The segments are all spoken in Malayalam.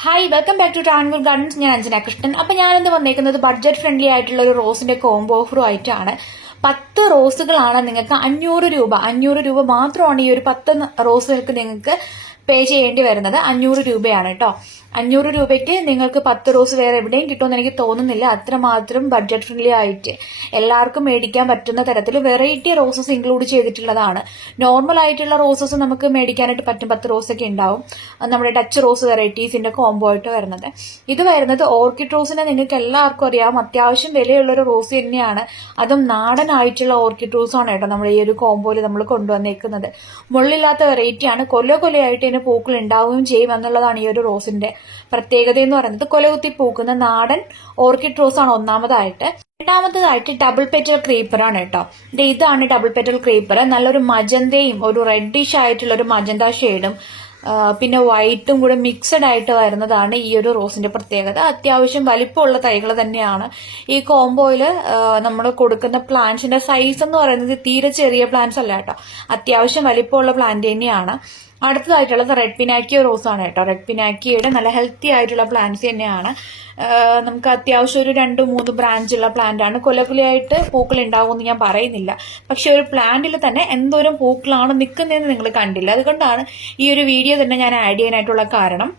hi welcome back to tranvel gardens ഞാൻ അഞ്ജന കൃഷ്ണൻ അപ്പൊ ഇന്ന് വന്നേക്കുന്നത് ബഡ്ജറ്റ് ഫ്രണ്ട്ലി ആയിട്ടുള്ള ഒരു റോസിന്റെ കോംബോ ഓഫറും ആയിട്ടാണ് പത്ത് റോസുകളാണ് നിങ്ങൾക്ക് അഞ്ഞൂറ് രൂപ അഞ്ഞൂറ് രൂപ മാത്രമാണ് ഈ ഒരു പത്ത് റോസുകൾക്ക് നിങ്ങൾക്ക് പേ ചെയ്യേണ്ടി വരുന്നത് അഞ്ഞൂറ് രൂപയാണ് കേട്ടോ അഞ്ഞൂറ് രൂപയ്ക്ക് നിങ്ങൾക്ക് പത്ത് റോസ് വേറെ എവിടെയും കിട്ടുമെന്ന് എനിക്ക് തോന്നുന്നില്ല അത്രമാത്രം ബഡ്ജറ്റ് ഫ്രണ്ട്ലി ആയിട്ട് എല്ലാവർക്കും മേടിക്കാൻ പറ്റുന്ന തരത്തിൽ വെറൈറ്റി റോസസ് ഇൻക്ലൂഡ് ചെയ്തിട്ടുള്ളതാണ് നോർമൽ ആയിട്ടുള്ള റോസസ് നമുക്ക് മേടിക്കാനായിട്ട് പറ്റും പത്ത് റോസ് ഒക്കെ ഉണ്ടാവും നമ്മുടെ ടച്ച് റോസ് വെറൈറ്റീസിന്റെ കോംബോ ആയിട്ട് വരുന്നത് ഇത് വരുന്നത് ഓർക്കിഡ് റോസിനെ നിങ്ങൾക്ക് എല്ലാവർക്കും അറിയാം അത്യാവശ്യം വിലയുള്ളൊരു റോസ് തന്നെയാണ് അതും നാടൻ ആയിട്ടുള്ള ഓർക്കിഡ് റോസാണ് കേട്ടോ നമ്മൾ ഈ ഒരു കോംബോയിൽ നമ്മൾ കൊണ്ടുവന്നേക്കുന്നത് മുള്ളില്ലാത്ത വെറൈറ്റിയാണ് കൊല്ല കൊല്ലയായിട്ട് ഇങ്ങനെ പൂക്കൾ ഉണ്ടാവുകയും ചെയ്യും എന്നുള്ളതാണ് ഈ ഒരു റോസിന്റെ പ്രത്യേകത എന്ന് പറയുന്നത് കൊലകുത്തി പൂക്കുന്ന നാടൻ ഓർക്കിഡ് റോസ് ആണ് ഒന്നാമതായിട്ട് രണ്ടാമത്തതായിട്ട് ഡബിൾ പെറ്റൽ ക്രീപ്പർ ആണ് കേട്ടോ ഇതാണ് ഡബിൾ പെറ്റൽ ക്രീപ്പർ നല്ലൊരു മജന്തയും ഒരു റെഡിഷ് ആയിട്ടുള്ള ഒരു മജന്ത ഷെയ്ഡും പിന്നെ വൈറ്റും കൂടെ മിക്സഡ് ആയിട്ട് വരുന്നതാണ് ഈ ഒരു റോസിന്റെ പ്രത്യേകത അത്യാവശ്യം വലിപ്പമുള്ള തൈകൾ തന്നെയാണ് ഈ കോംബോയിൽ നമ്മൾ കൊടുക്കുന്ന പ്ലാന്റ്സിന്റെ സൈസ് എന്ന് പറയുന്നത് തീരെ ചെറിയ പ്ലാന്റ്സ് അല്ല കേട്ടോ അത്യാവശ്യം വലിപ്പമുള്ള പ്ലാന്റ് തന്നെയാണ് അടുത്തതായിട്ടുള്ളത് റെഡ് പിനാക്കിയ റോസ് ആണ് കേട്ടോ റെഡ് പിനാക്കിയുടെ നല്ല ഹെൽത്തി ആയിട്ടുള്ള പ്ലാന്റ്സ് തന്നെയാണ് നമുക്ക് അത്യാവശ്യം ഒരു രണ്ട് മൂന്ന് ബ്രാഞ്ച് ഉള്ള പ്ലാന്റ് ആണ് കൊലകുലയായിട്ട് പൂക്കൾ ഉണ്ടാവുമെന്ന് ഞാൻ പറയുന്നില്ല പക്ഷെ ഒരു പ്ലാന്റിൽ തന്നെ എന്തോരം പൂക്കളാണ് നിൽക്കുന്നതെന്ന് നിങ്ങൾ കണ്ടില്ല അതുകൊണ്ടാണ് ഈ ഒരു വീഡിയോ തന്നെ ഞാൻ ആഡ് ചെയ്യാനായിട്ടുള്ള കാരണം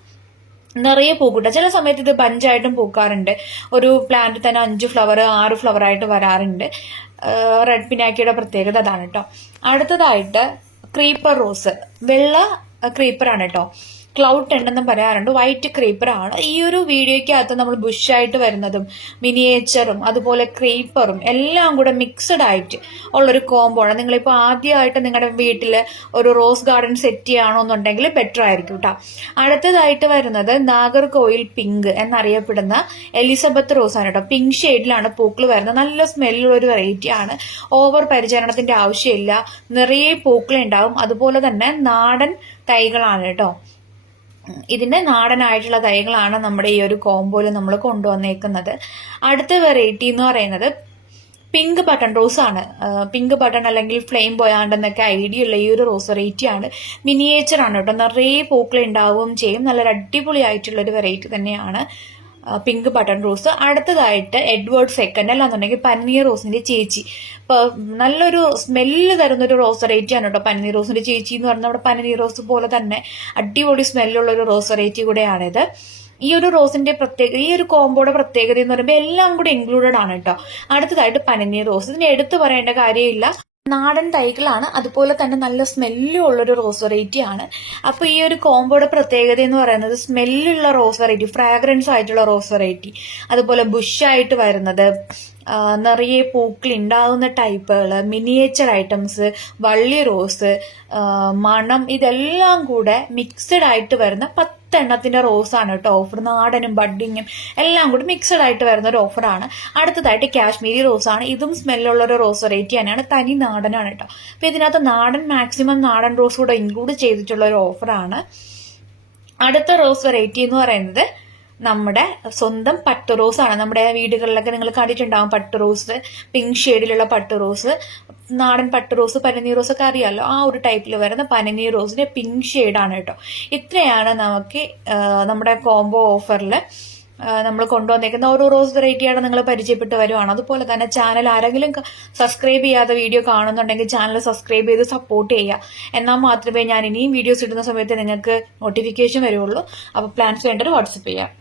നിറയെ പൂക്കൂട്ട ചില സമയത്ത് ഇത് ബഞ്ചായിട്ടും പൂക്കാറുണ്ട് ഒരു പ്ലാന്റ് തന്നെ അഞ്ച് ഫ്ലവർ ആറ് ഫ്ലവർ ആയിട്ട് വരാറുണ്ട് റെഡ് പിനാക്കിയുടെ പ്രത്യേകത അതാണ് കേട്ടോ അടുത്തതായിട്ട് ക്രീപ്പർ റോസ് വെള്ള ക്രീപ്പറാണ് കേട്ടോ ക്ലൗട്ട് ഉണ്ടെന്നും പറയാറുണ്ട് വൈറ്റ് ക്രീപ്പറാണ് ഈ ഒരു വീഡിയോയ്ക്കകത്ത് നമ്മൾ ബുഷായിട്ട് വരുന്നതും മിനിയേച്ചറും അതുപോലെ ക്രീപ്പറും എല്ലാം കൂടെ മിക്സഡ് ആയിട്ട് ഉള്ളൊരു കോംബോ ആണ് നിങ്ങളിപ്പോൾ ആദ്യമായിട്ട് നിങ്ങളുടെ വീട്ടിൽ ഒരു റോസ് ഗാർഡൻ സെറ്റ് എന്നുണ്ടെങ്കിൽ ബെറ്റർ ആയിരിക്കും കേട്ടോ അടുത്തതായിട്ട് വരുന്നത് നാഗർകോയിൽ പിങ്ക് എന്നറിയപ്പെടുന്ന എലിസബത്ത് റോസ് ആണ് കേട്ടോ പിങ്ക് ഷെയ്ഡിലാണ് പൂക്കൾ വരുന്നത് നല്ല സ്മെല്ലുള്ള ഒരു വെറൈറ്റി ആണ് ഓവർ പരിചരണത്തിന്റെ ആവശ്യമില്ല നിറയെ പൂക്കളുണ്ടാവും അതുപോലെ തന്നെ നാടൻ തൈകളാണ് കേട്ടോ ഇതിൻ്റെ നാടനായിട്ടുള്ള തൈകളാണ് നമ്മുടെ ഈ ഒരു കോംബോയിൽ നമ്മൾ കൊണ്ടുവന്നേക്കുന്നത് അടുത്ത വെറൈറ്റി എന്ന് പറയുന്നത് പിങ്ക് ബട്ടൺ റോസ് ആണ് പിങ്ക് ബട്ടൺ അല്ലെങ്കിൽ ഫ്ലെയിം പോയാണ്ടെന്നൊക്കെ ഐഡിയ ഉള്ള ഈ ഒരു റോസ് വെറൈറ്റി ആണ് മിനിയേച്ചർ ആണ് കേട്ടോ നിറയെ പൂക്കൾ ഉണ്ടാവുകയും ചെയ്യും നല്ലൊരു അടിപൊളിയായിട്ടുള്ളൊരു വെറൈറ്റി തന്നെയാണ് പിങ്ക് ബട്ടൺ റോസ് അടുത്തതായിട്ട് എഡ്വേർഡ് സെക്കൻഡ് അല്ലാന്നുണ്ടെങ്കിൽ പനിനീർ റോസിന്റെ ചേച്ചി നല്ലൊരു സ്മെല്ല് തരുന്നൊരു റോസ് ആണ് കേട്ടോ പനിനീർ റോസിന്റെ ചേച്ചി എന്ന് പറഞ്ഞാൽ നമ്മുടെ പനിനീർ റോസ് പോലെ തന്നെ അടിപൊളി സ്മെല്ലുള്ള ഒരു റോസ് റേറ്റ് കൂടെയാണിത് ഈ ഒരു റോസിന്റെ പ്രത്യേക ഈ ഒരു കോമ്പോയുടെ പ്രത്യേകത എന്ന് പറയുമ്പോൾ എല്ലാം കൂടെ ഇൻക്ലൂഡഡ് ആണ് കേട്ടോ അടുത്തതായിട്ട് പനിനീർ റോസ് ഇതിനെ എടുത്തു പറയേണ്ട കാര്യമില്ല നാടൻ തൈകളാണ് അതുപോലെ തന്നെ നല്ല സ്മെല്ലും ഉള്ളൊരു റോസ് വെറൈറ്റി ആണ് അപ്പോൾ ഈ ഒരു കോമ്പോയുടെ പ്രത്യേകത എന്ന് പറയുന്നത് സ്മെല്ലുള്ള റോസ് വെറൈറ്റി ഫ്രാഗ്രൻസ് ആയിട്ടുള്ള റോസ് വെറൈറ്റി അതുപോലെ ബുഷായിട്ട് വരുന്നത് നിറയെ പൂക്കൾ ഉണ്ടാകുന്ന ടൈപ്പുകൾ മിനിയേച്ചർ ഐറ്റംസ് വള്ളി റോസ് മണം ഇതെല്ലാം കൂടെ മിക്സഡ് ആയിട്ട് വരുന്ന പത്ത് എണ്ണത്തിൻ്റെ റോസാണ് കേട്ടോ ഓഫർ നാടനും ബഡ്ഡിങ്ങും എല്ലാം കൂടി മിക്സഡ് ആയിട്ട് വരുന്ന ഒരു ഓഫറാണ് അടുത്തതായിട്ട് കാശ്മീരി റോസാണ് ഇതും സ്മെല്ലുള്ള ഒരു റോസ് വെറൈറ്റി തന്നെയാണ് തനി നാടനാണ് കേട്ടോ അപ്പോൾ ഇതിനകത്ത് നാടൻ മാക്സിമം നാടൻ റോസ് കൂടെ ഇൻക്ലൂഡ് ചെയ്തിട്ടുള്ള ഒരു ഓഫറാണ് അടുത്ത റോസ് വെറൈറ്റി എന്ന് പറയുന്നത് നമ്മുടെ സ്വന്തം പട്ട് ആണ് നമ്മുടെ വീടുകളിലൊക്കെ നിങ്ങൾ കണ്ടിട്ടുണ്ടാവും പട്ട് റോസ് പിങ്ക് ഷെയ്ഡിലുള്ള പട്ട് റോസ് നാടൻ പട്ട് റോസ് പനനീർ റോസ് ഒക്കെ അറിയാമല്ലോ ആ ഒരു ടൈപ്പിൽ വരുന്ന പനനീർ റോസിന്റെ പിങ്ക് ഷെയ്ഡാണ് കേട്ടോ ഇത്രയാണ് നമുക്ക് നമ്മുടെ കോംബോ ഓഫറിൽ നമ്മൾ കൊണ്ടുവന്നേക്കുന്ന ഓരോ റോസ് വെറൈറ്റിയാണ് നിങ്ങൾ പരിചയപ്പെട്ട് വരുവാണ് അതുപോലെ തന്നെ ചാനൽ ആരെങ്കിലും സബ്സ്ക്രൈബ് ചെയ്യാതെ വീഡിയോ കാണുന്നുണ്ടെങ്കിൽ ചാനൽ സബ്സ്ക്രൈബ് ചെയ്ത് സപ്പോർട്ട് ചെയ്യുക എന്നാൽ മാത്രമേ ഞാൻ ഇനിയും വീഡിയോസ് ഇടുന്ന സമയത്ത് നിങ്ങൾക്ക് നോട്ടിഫിക്കേഷൻ വരുള്ളൂ അപ്പോൾ പ്ലാൻസ് വേണ്ടത് വാട്സപ്പ് ചെയ്യാം